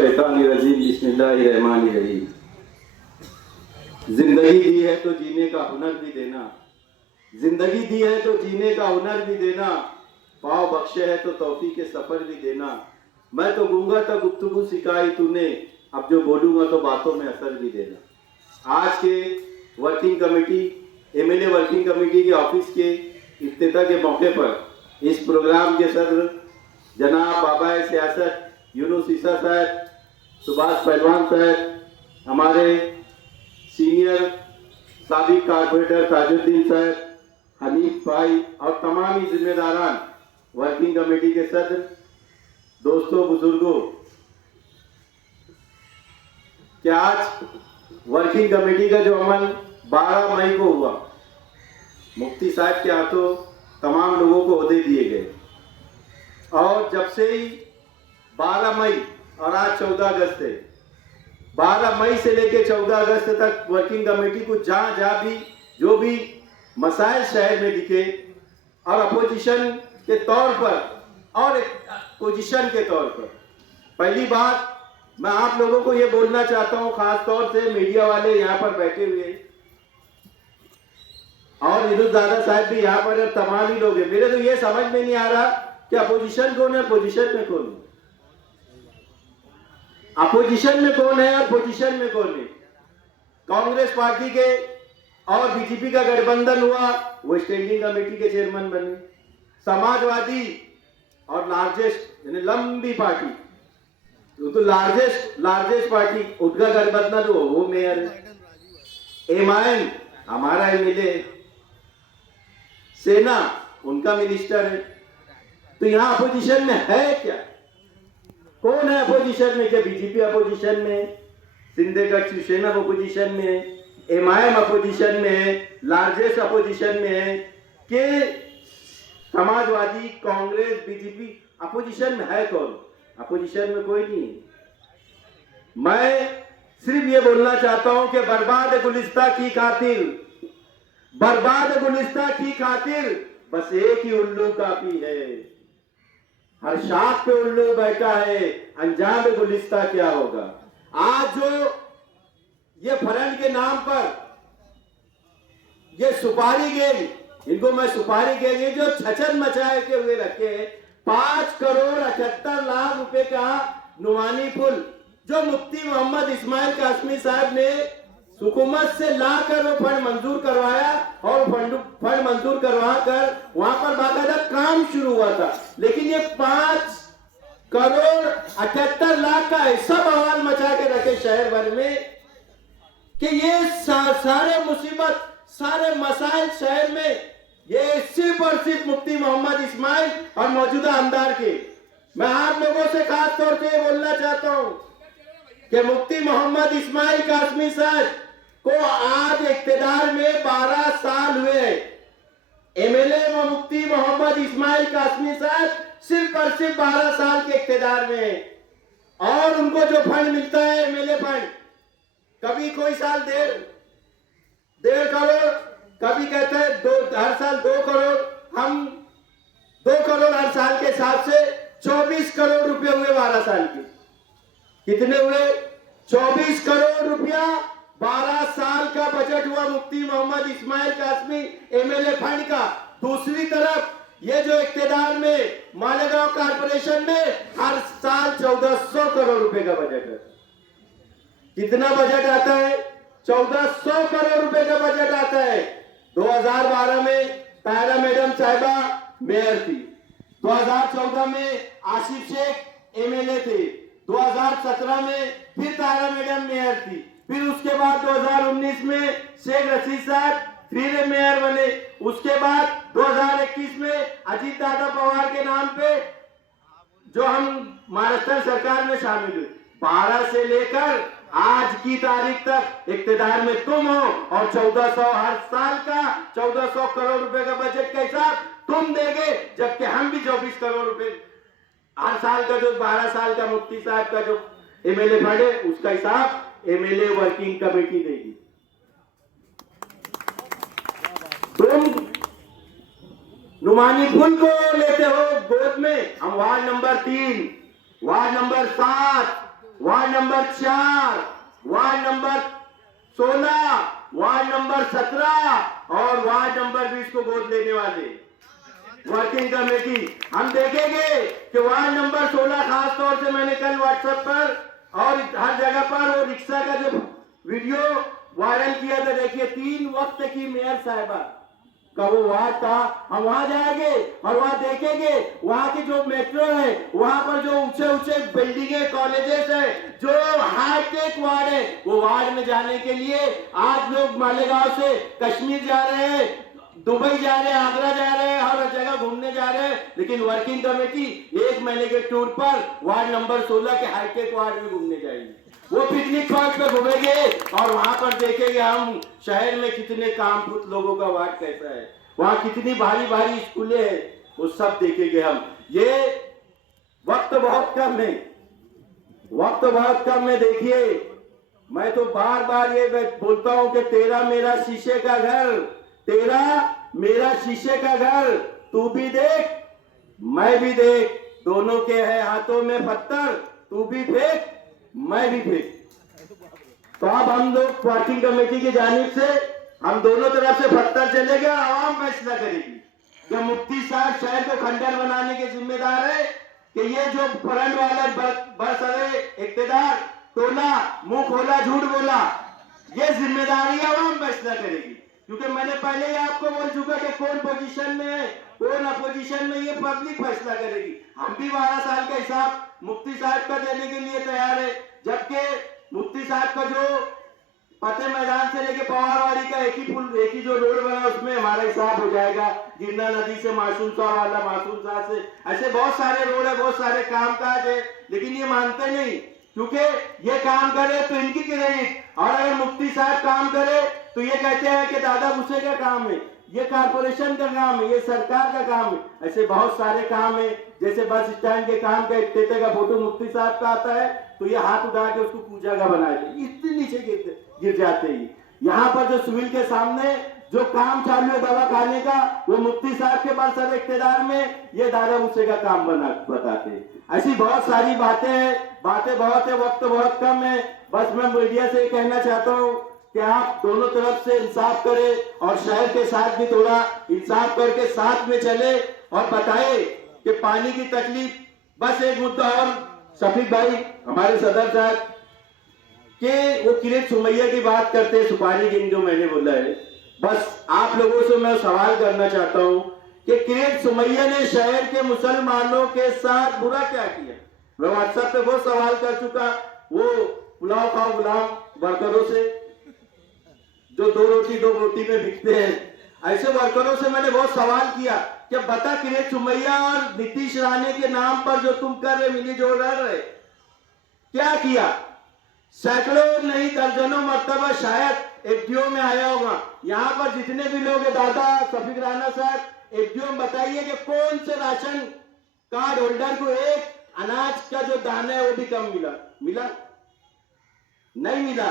मिनशैतानिर्रजीम बिस्मिल्लाहिर्रहमानिर्रहीम। जिंदगी दी है तो जीने का हुनर भी देना, जिंदगी दी है तो जीने का हुनर भी देना, पाँव बख्शे है तो तौफीक के सफर भी देना। मैं तो गूंगा था गुफ्तगू सिखाई तूने, अब जो बोलूंगा तो बातों में असर भी देना। आज के working committee MLA working committee के ऑफिस के इफ्तिताह के मौके पर इस प्रोग्राम के सदर जनाब बाबा सियासत यूनुस ईसा साहब, सुभाष पहलवान साहब, हमारे सीनियर साबिक कारपोरेटर ताजुद्दीन साहब, हनीफ भाई और तमाम ही जिम्मेदारान वर्किंग कमेटी के सदर, दोस्तों बुजुर्गों, क्या आज वर्किंग कमेटी का जो अमल 12 मई को हुआ, मुफ्ती साहब के हाथों तमाम लोगों को ओहदे दिए गए और जब से ही 12 मई और आज 14 अगस्त है, 12 मई से लेकर 14 अगस्त तक वर्किंग कमेटी को जहां जहां भी जो भी मसाइल शहर में दिखे और अपोजिशन के तौर पर और एक पोजीशन के तौर पर, पहली बात मैं आप लोगों को यह बोलना चाहता हूं, खास तौर से मीडिया वाले यहाँ पर बैठे हुए और यूनुस दादा साहब भी यहाँ पर तमाम ही लोग हैं। मेरे तो ये समझ में नहीं आ रहा कि अपोजिशन कौन है, पोजीशन में कौन है, अपोजिशन में कौन है और पोजीशन में कौन है। कांग्रेस पार्टी के और बीजेपी का गठबंधन हुआ, वो स्टैंडिंग कमेटी के चेयरमैन बने। समाजवादी और लार्जेस्ट यानी लंबी पार्टी, तो लार्जेस्ट पार्टी उनका गठबंधन हो, वो मेयर है। एमआईएम हमारा एमएलए, सेना उनका मिनिस्टर है। तो यहां अपोजिशन में है क्या, कौन है अपोजिशन में? क्या बीजेपी अपोजिशन में, सिंधेगढ़ शिवसेना अपोजिशन में, एमआईएम अपोजिशन में है, लार्जेस्ट अपोजिशन में है कि समाजवादी कांग्रेस बीजेपी अपोजिशन में है? कौन अपोजिशन में? कोई नहीं है। मैं सिर्फ ये बोलना चाहता हूं कि बर्बाद गुलिस्ता की खातिर, बर्बाद गुलिस्ता की खातिर बस एक ही उल्लू काफी है। हर शाख पे उल्लू बैठा है, अंजाम गुलिस्ता क्या होगा। आज जो ये फरन के नाम पर ये सुपारी गेंद, इनको मैं सुपारी गेंद, ये जो छचन मचाए के हुए रखे 5 करोड़ 78 लाख रुपए का नुमानी पुल जो मुफ्ती मोहम्मद इस्माइल कासमी साहब ने हुकूमत से लाकर वो फंड मंजूर करवाया और फंड मंजूर करवा कर वहां पर बाकायदा काम शुरू हुआ था। लेकिन ये 5 करोड़ 78 लाख का ऐसा बवाल मचा के रखे शहर भर में कि ये सारे मुसीबत, सारे मसाइल शहर में ये सिर्फ और सिर्फ मुफ्ती मोहम्मद इस्माइल और मौजूदा आमदार के। मैं आप लोगों से खास तौर से बोलना चाहता हूं कि मुफ्ती मोहम्मद इस्माइल कासमी साहब को आज इख्तिदार में 12 साल हुए। एमएलए मुफ्ती मोहम्मद इस्माइल कासमी साहब सिर्फ और सिर्फ 12 साल के इख्तिदार में, और उनको जो फंड मिलता है एमएलए फंड, कभी कोई साल 1.5 करोड़, कभी कहते हैं हर साल 2 करोड़। हम 2 करोड़ हर साल के हिसाब से 24 करोड़ रुपए हुए 12 साल के। कितने हुए? 24 करोड़ रुपया 12 साल का बजट हुआ मुफ्ती मोहम्मद इस्माइल कासमी एमएलए फंड का। दूसरी तरफ ये जो इख्तिदार में मालेगांव कारपोरेशन में हर साल 1400 करोड़ रुपए का बजट है। कितना बजट आता है? 1400 करोड़ रुपए का बजट आता है। 2012 में तायरा मैडम साहिबा मेयर थी, 2014 में आसिफ शेख एमएलए थे, 2017 में फिर तायरा मैडम मेयर थी, फिर उसके बाद 2019 में शेख रशीद साहब फिर मेयर बने, उसके बाद 2021 में अजीत दादा पवार के नाम पे जो हम महाराष्ट्र सरकार में शामिल हुए। 12 से लेकर आज की तारीख तक इख्तिदार में तुम हो और 1400 हर साल का 1400 करोड़ रुपए का बजट का हिसाब तुम देंगे, जबकि हम भी 24 करोड़ रुपए हर साल का जो 12 साल का मुफ्ती साहब का जो एमएलए फंड है उसका हिसाब एमएलए वर्किंग कमेटी देगी। तुम नुमानी पुल को लेते हो गोद में। हम ward number 3, ward number 7, ward number 4, ward number 16, ward number 17 और वार्ड नंबर 20 को गोद लेने वाले वर्किंग कमेटी। हम देखेंगे कि वार्ड नंबर 16 खास तौर से मैंने कल व्हाट्सएप पर और हर जगह पर वो रिक्शा का जो वीडियो वायरल किया था, देखिए 3 वक्त की मेयर साहिबा का वो वार्ड था। हम वहां जाएंगे और वहां देखेंगे वहां की जो मेट्रो है, वहां पर जो ऊंचे ऊंचे बिल्डिंगे, कॉलेजेस है, जो हाईटेक वार्ड है, वो वार्ड में जाने के लिए आज लोग मालेगांव से कश्मीर जा रहे हैं, दुबई जा रहे हैं, आगरा जा रहे हैं, हर जगह घूमने जा रहे हैं। लेकिन वर्किंग कमेटी 1 महीने के टूर पर वार्ड नंबर 16 के हाईटेक वार्ड में घूमने जाएंगे। वो पिकनिक स्पॉट पे घूमेंगे और वहां पर देखेंगे हम शहर में कितने कामकुत लोगों का वार्ड कैसा है, वहां कितनी भारी भारी स्कूलें हैं, वो सब देखेंगे हम। ये वक्त बहुत कम है, वक्त बहुत कम है। देखिए मैं तो बार बार ये बोलता हूं कि तेरा मेरा शीशे का घर, तेरा मेरा शीशे का घर, तू भी देख मैं भी देख, दोनों के है हाथों में पत्थर, तू भी फेंक मैं भी फेंक। तो अब हम लोग वर्किंग कमेटी की जानिब से हम दोनों तरफ से पत्थर चलेंगे और आवाम फैसला करेगी कि मुफ्ती साहब शहर को खंडर बनाने के जिम्मेदार है कि ये जो फ्रंट वाला बरसरे इख्तियार टोला मुंह खोला झूठ बोला, ये जिम्मेदारी आवाम फैसला करेगी। क्योंकि मैंने पहले ही आपको बोल चुका कि कौन पोजीशन में है कौन अपोजिशन में, ये पब्लिक फैसला करेगी। हम भी 12 साल का हिसाब मुफ्ती साहब का देने के लिए तैयार है, जबकि मुफ्ती साहब का जो फतेह मैदान से लेके पवारवाड़ी का एक ही जो रोड बना उसमें हमारा हिसाब हो जाएगा। गिरना नदी से मासूम शाह वाला, मासूम शाह से, ऐसे बहुत सारे रोड है, बहुत सारे काम काज है, लेकिन ये मानते नहीं। क्योंकि ये काम करे तो इनकी क्रेडिट, और अगर मुफ्ती साहब काम करे तो ये कहते हैं कि दादा भूसे का काम है, ये कारपोरेशन का काम है, ये सरकार का काम है। ऐसे बहुत सारे काम है, जैसे बस स्टैंड के काम का इफ्तिताह का फोटो मुफ्ती साहब का आता है तो ये हाथ उठा के उसको पूजा का बनाए, इतने नीचे गिर जाते हैं। यहाँ पर जो सिविल के सामने जो काम चालू है दवा खाने का, वो मुफ्ती साहब के पास सर इख्तियार में ये दादा भूसे का काम बताते हैं। ऐसी बहुत सारी बातें हैं, बातें बहुत है, वक्त बहुत कम है। बस मैं मीडिया से कहना चाहता हूँ कि आप दोनों तरफ से इंसाफ करें और शहर के साथ भी थोड़ा इंसाफ करके साथ में चले और बताए कि पानी की तकलीफ। बस एक मुद्दा और शफीक भाई हमारे सदर साहब के वो किरेट सुमैया की बात करते हैं, सुपारी किंग जो मैंने बोला है, बस आप लोगों से मैं सवाल करना चाहता हूं कि किरेट सुमैया ने शहर के मुसलमानों के साथ बुरा क्या किया। मैं व्हाट्सएप पे बहुत सवाल कर चुका, वो पुलाव खाओ गुलाम वर्करों से जो 2 रोटी में बिकते हैं, ऐसे वर्करों से मैंने बहुत सवाल किया कि बता किरेट सुमैया और नीतीश राणे के नाम पर जो तुम कर रहे मिली जोड़ रहे क्या किया। सैकड़ों नहीं दर्जनों मर्तबा शायद एफडीओ में आया होगा। यहाँ पर जितने भी लोग हैं, दादा शफीक राणा साहब, एफडीओ में बताइए कि कौन से राशन कार्ड होल्डर को एक अनाज का जो दाना है वो भी कम मिला नहीं मिला।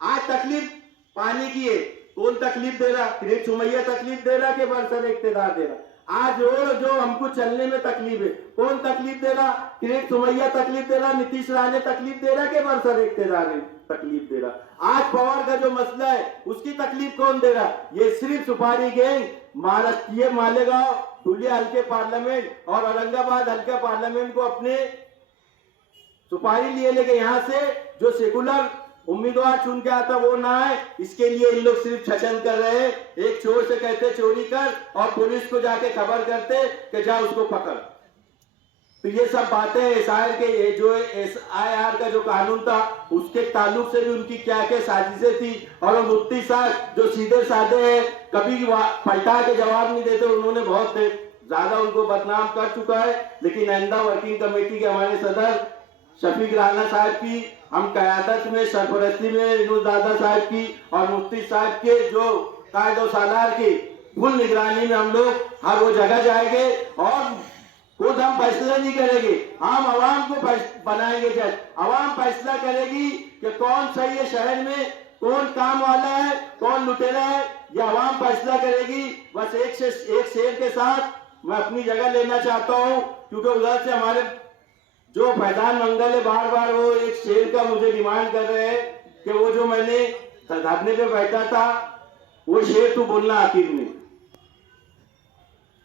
आज तकलीफ पानी की है, कौन तकलीफ दे रहा? किरेट सुमैया तकलीफ दे रहा कि बरसर इख्तियार दे रहा? आज रोड जो हमको चलने में तकलीफ है, कौन तकलीफ दे रहा? किरेट सुमैया तकलीफ दे रहा, नीतीश राणे तकलीफ दे रहा कि बरसर इख्तियार तकलीफ दे रहा? आज पवार का जो मसला है उसकी तकलीफ कौन दे रहा? ये सिर्फ सुपारी गैंग महाराष्ट्रीय मालेगांव धुलिया हल्के पार्लियामेंट और औरंगाबाद हल्का पार्लियामेंट को अपने सुपारी लिए लेके यहाँ से जो सेकुलर उम्मीदवार चुन के आता वो ना है, इसके लिए इन लोग सिर्फ छचन कर रहे हैं। एक चोर से कहते चोरी कर और पुलिस को जाके खबर करते कि जा उसको पकड़। तो ये सब बातें एसआईआर के जो एसआईआर का जो कानून था उसके ताल्लुक से भी उनकी क्या क्या साजिशें थी। और मुफ्ती साहब जो सीधे साधे हैं, कभी पलटा के जवाब नहीं देते, उन्होंने बहुत ज्यादा उनको बदनाम कर चुका है। लेकिन आइंदा वर्किंग कमेटी के हमारे सदर शफीक राणा साहब की हम कयादत में, सरपरस्ती में इनूस दादा साहब की और मुफ्ती साहब के जो कायदो सालार की फुल निगरानी में हम लोग हर वो जगह जाएंगे और खुद हम फैसला नहीं करेंगे, हम आवाम को बनाएंगे जज। आवाम फैसला करेगी कि कौन सही है शहर में, कौन काम वाला है, कौन लुटेरा है, ये आवाम फैसला करेगी। बस एक शेर के साथ मैं अपनी जगह लेना चाहता हूं, क्योंकि उधर से हमारे जो फैजान मंगल है बार बार वो एक शेर का मुझे डिमांड कर रहे हैं कि वो जो मैंने धरने पे बैठा था वो शेर तू बोलना आखिर में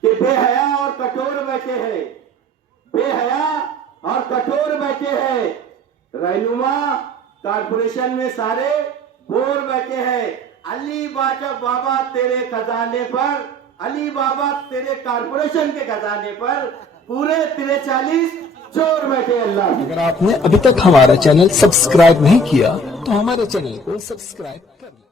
कि बेहया और कठोर बैठे हैं, बेहया और कठोर बैठे हैं, रहनुमा कारपोरेशन में सारे बोर बैठे हैं, अली बाबा तेरे खजाने पर, अली बाबा तेरे कारपोरेशन के खजाने पर पूरे 43 चोर बैठे। अल्लाह। अगर आपने अभी तक हमारा चैनल सब्सक्राइब नहीं किया तो हमारे चैनल को सब्सक्राइब कर लें।